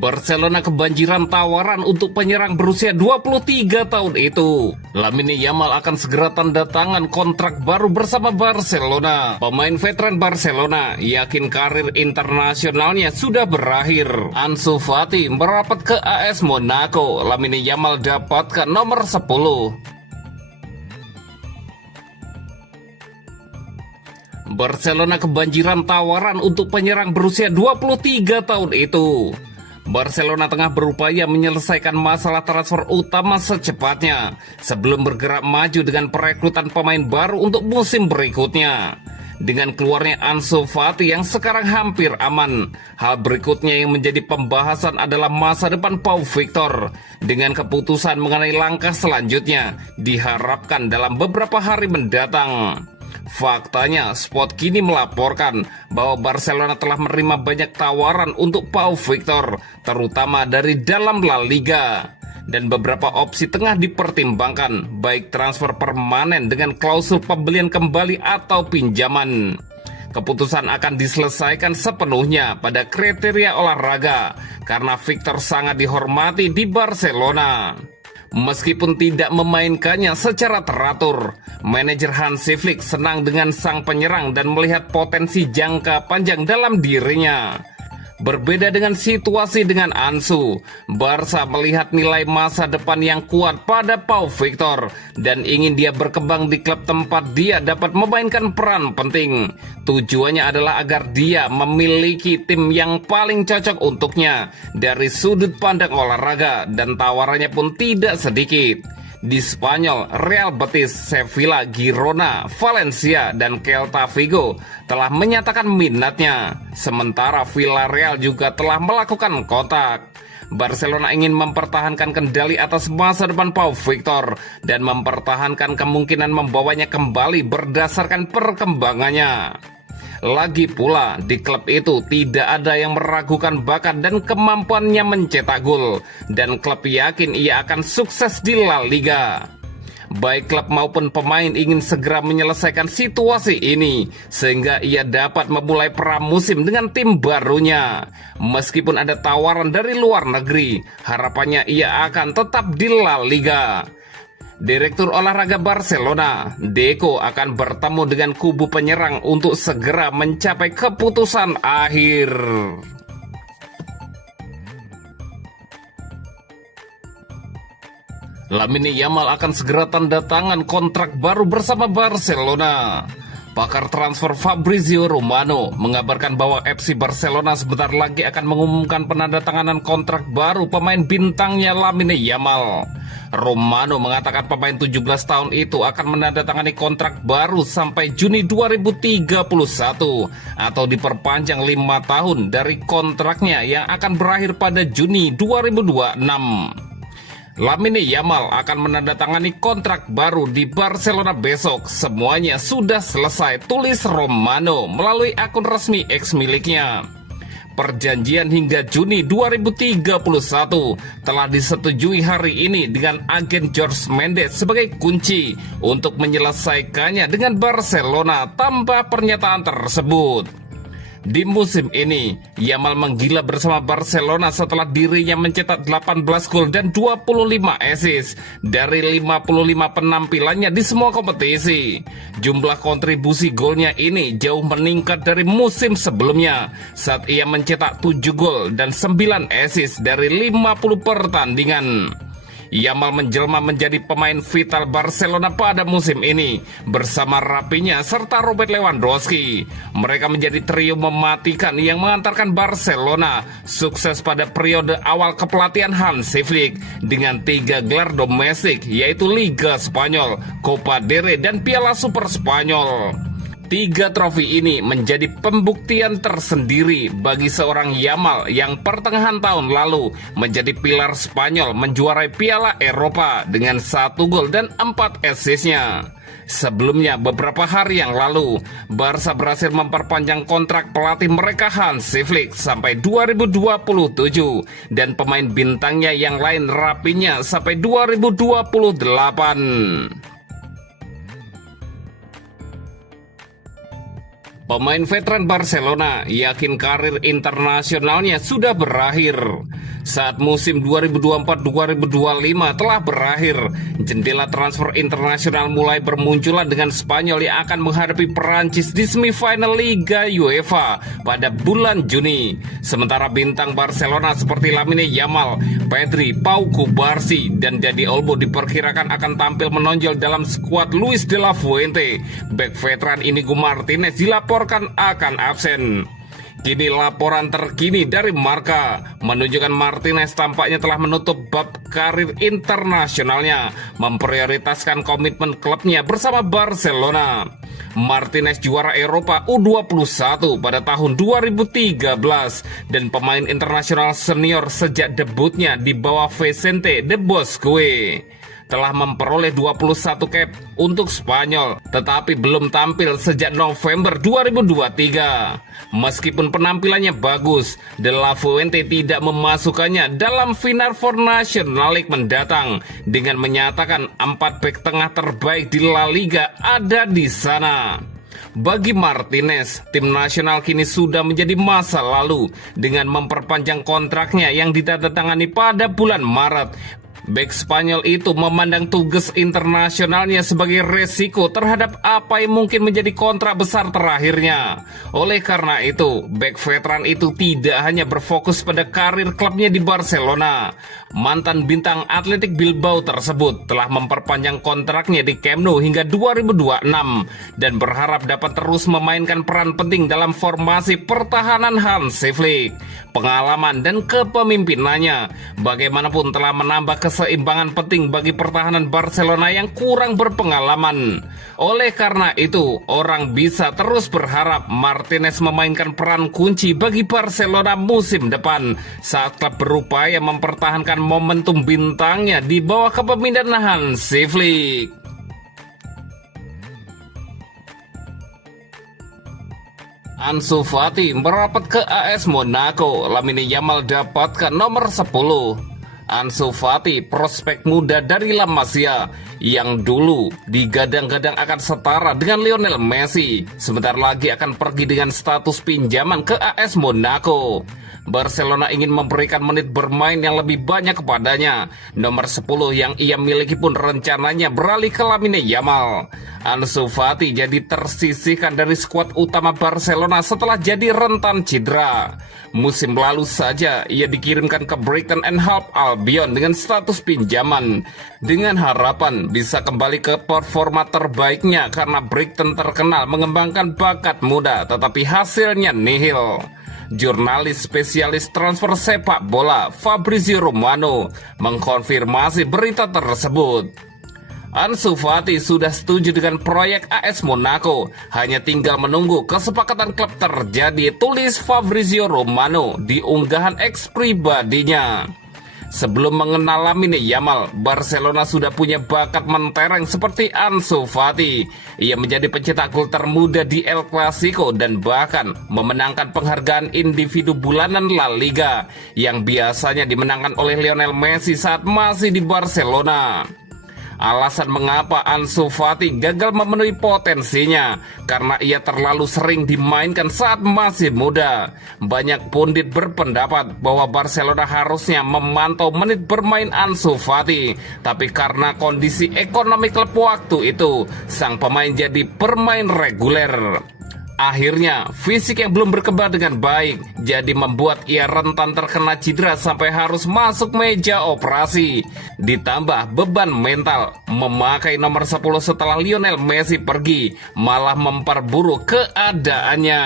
Barcelona kebanjiran tawaran untuk penyerang berusia 23 tahun itu. Lamine Yamal akan segera tanda tangan kontrak baru bersama Barcelona. Pemain veteran Barcelona yakin karir internasionalnya sudah berakhir. Ansu Fati merapat ke AS Monaco. Lamine Yamal dapatkan nomor 10. Barcelona kebanjiran tawaran untuk penyerang berusia 23 tahun itu. Barcelona tengah berupaya menyelesaikan masalah transfer utama secepatnya sebelum bergerak maju dengan perekrutan pemain baru untuk musim berikutnya. Dengan keluarnya Ansu Fati yang sekarang hampir aman, hal berikutnya yang menjadi pembahasan adalah masa depan Pau Victor. Dengan keputusan mengenai langkah selanjutnya diharapkan dalam beberapa hari mendatang. Faktanya, Sport kini melaporkan bahwa Barcelona telah menerima banyak tawaran untuk Pau Victor, terutama dari dalam La Liga. Dan beberapa opsi tengah dipertimbangkan, baik transfer permanen dengan klausul pembelian kembali atau pinjaman. Keputusan akan diselesaikan sepenuhnya pada kriteria olahraga, karena Victor sangat dihormati di Barcelona. Meskipun tidak memainkannya secara teratur, manajer Hansi Flick senang dengan sang penyerang dan melihat potensi jangka panjang dalam dirinya. Berbeda dengan situasi dengan Ansu, Barca melihat nilai masa depan yang kuat pada Pau Victor dan ingin dia berkembang di klub tempat dia dapat memainkan peran penting. Tujuannya adalah agar dia memiliki tim yang paling cocok untuknya dari sudut pandang olahraga, dan tawarannya pun tidak sedikit. Di Spanyol, Real Betis, Sevilla, Girona, Valencia, dan Celta Vigo telah menyatakan minatnya. Sementara Villarreal juga telah melakukan kontak. Barcelona ingin mempertahankan kendali atas masa depan Pau Victor dan mempertahankan kemungkinan membawanya kembali berdasarkan perkembangannya. Lagi pula, di klub itu tidak ada yang meragukan bakat dan kemampuannya mencetak gol, dan klub yakin ia akan sukses di La Liga. Baik klub maupun pemain ingin segera menyelesaikan situasi ini sehingga ia dapat memulai pramusim dengan tim barunya. Meskipun ada tawaran dari luar negeri, harapannya ia akan tetap di La Liga. Direktur olahraga Barcelona, Deco, akan bertemu dengan kubu penyerang untuk segera mencapai keputusan akhir. Lamine Yamal akan segera tanda tangan kontrak baru bersama Barcelona. Pakar transfer Fabrizio Romano mengabarkan bahwa FC Barcelona sebentar lagi akan mengumumkan penandatanganan kontrak baru pemain bintangnya Lamine Yamal. Romano mengatakan pemain 17 tahun itu akan menandatangani kontrak baru sampai Juni 2031 atau diperpanjang 5 tahun dari kontraknya yang akan berakhir pada Juni 2026. Lamine Yamal akan menandatangani kontrak baru di Barcelona besok. Semuanya sudah selesai, tulis Romano melalui akun resmi X miliknya. Perjanjian hingga Juni 2031 telah disetujui hari ini dengan agen Jorge Mendes sebagai kunci untuk menyelesaikannya dengan Barcelona tanpa pernyataan tersebut. Di musim ini, Yamal menggila bersama Barcelona setelah dirinya mencetak 18 gol dan 25 assist dari 55 penampilannya di semua kompetisi. Jumlah kontribusi golnya ini jauh meningkat dari musim sebelumnya saat ia mencetak 7 gol dan 9 assist dari 50 pertandingan. Yamal menjelma menjadi pemain vital Barcelona pada musim ini bersama rapinya serta Robert Lewandowski. Mereka menjadi trio mematikan yang mengantarkan Barcelona sukses pada periode awal kepelatihan Hansi Flick dengan 3 gelar domestik, yaitu Liga Spanyol, Copa del Rey, dan Piala Super Spanyol. 3 trofi ini menjadi pembuktian tersendiri bagi seorang Yamal yang pertengahan tahun lalu menjadi pilar Spanyol menjuarai Piala Eropa dengan 1 gol dan 4 assist-nya. Sebelumnya, beberapa hari yang lalu, Barca berhasil memperpanjang kontrak pelatih mereka Hansi Flick sampai 2027 dan pemain bintangnya yang lain Rapinya sampai 2028. Pemain veteran Barcelona yakin karir internasionalnya sudah berakhir. Saat musim 2024-2025 telah berakhir, jendela transfer internasional mulai bermunculan dengan Spanyol yang akan menghadapi Perancis di semifinal Liga UEFA pada bulan Juni. Sementara bintang Barcelona seperti Lamine Yamal, Pedri, Pau Cubarsí, dan Dani Olmo diperkirakan akan tampil menonjol dalam skuad Luis de la Fuente. Bek veteran Inigo Martinez dilaporkan akan absen. Kini laporan terkini dari Marca menunjukkan Martinez tampaknya telah menutup bab karir internasionalnya, memprioritaskan komitmen klubnya bersama Barcelona. Martinez juara Eropa U21 pada tahun 2013 dan pemain internasional senior sejak debutnya di bawah Vicente de Bosque. Telah memperoleh 21 cap untuk Spanyol, tetapi belum tampil sejak November 2023. Meskipun penampilannya bagus, De La Fuente tidak memasukkannya dalam final for National League mendatang dengan menyatakan 4 bek tengah terbaik di La Liga ada di sana. Bagi Martinez, tim nasional kini sudah menjadi masa lalu dengan memperpanjang kontraknya yang ditandatangani pada bulan Maret. Bek Spanyol itu memandang tugas internasionalnya sebagai resiko terhadap apa yang mungkin menjadi kontrak besar terakhirnya. Oleh karena itu, bek veteran itu tidak hanya berfokus pada karir klubnya di Barcelona. Mantan bintang Athletic Bilbao tersebut telah memperpanjang kontraknya di Camp Nou hingga 2026 dan berharap dapat terus memainkan peran penting dalam formasi pertahanan Hansi Flick. Pengalaman dan kepemimpinannya bagaimanapun telah menambah keseimbangan penting bagi pertahanan Barcelona yang kurang berpengalaman. Oleh karena itu, orang bisa terus berharap Martinez memainkan peran kunci bagi Barcelona musim depan saat klub berupaya mempertahankan momentum bintangnya di bawah kepemimpinan Hansi Flick. Ansu Fati merapat ke AS Monaco, Lamine Yamal dapatkan nomor 10. Ansu Fati, prospek muda dari La Masia yang dulu digadang-gadang akan setara dengan Lionel Messi, sebentar lagi akan pergi dengan status pinjaman ke AS Monaco. Barcelona ingin memberikan menit bermain yang lebih banyak kepadanya. Nomor 10 yang ia miliki pun rencananya beralih ke Lamine Yamal. Ansu Fati jadi tersisihkan dari skuad utama Barcelona setelah jadi rentan cedera. Musim lalu saja ia dikirimkan ke Brighton and Hove Albion dengan status pinjaman, dengan harapan bisa kembali ke performa terbaiknya karena Brighton terkenal mengembangkan bakat muda, tetapi hasilnya nihil. Jurnalis spesialis transfer sepak bola Fabrizio Romano mengkonfirmasi berita tersebut. Ansu Fati sudah setuju dengan proyek AS Monaco, hanya tinggal menunggu kesepakatan klub terjadi, tulis Fabrizio Romano di unggahan X pribadinya. Sebelum mengenal Lamine Yamal, Barcelona sudah punya bakat mentereng seperti Ansu Fati. Ia menjadi pencetak gol termuda di El Clasico dan bahkan memenangkan penghargaan individu bulanan La Liga yang biasanya dimenangkan oleh Lionel Messi saat masih di Barcelona. Alasan mengapa Ansu Fati gagal memenuhi potensinya karena ia terlalu sering dimainkan saat masih muda. Banyak pundit berpendapat bahwa Barcelona harusnya memantau menit bermain Ansu Fati, tapi karena kondisi ekonomi klub waktu itu, sang pemain jadi bermain reguler. Akhirnya, fisik yang belum berkembang dengan baik jadi membuat ia rentan terkena cedera sampai harus masuk meja operasi. Ditambah beban mental, memakai nomor 10 setelah Lionel Messi pergi malah memperburuk keadaannya.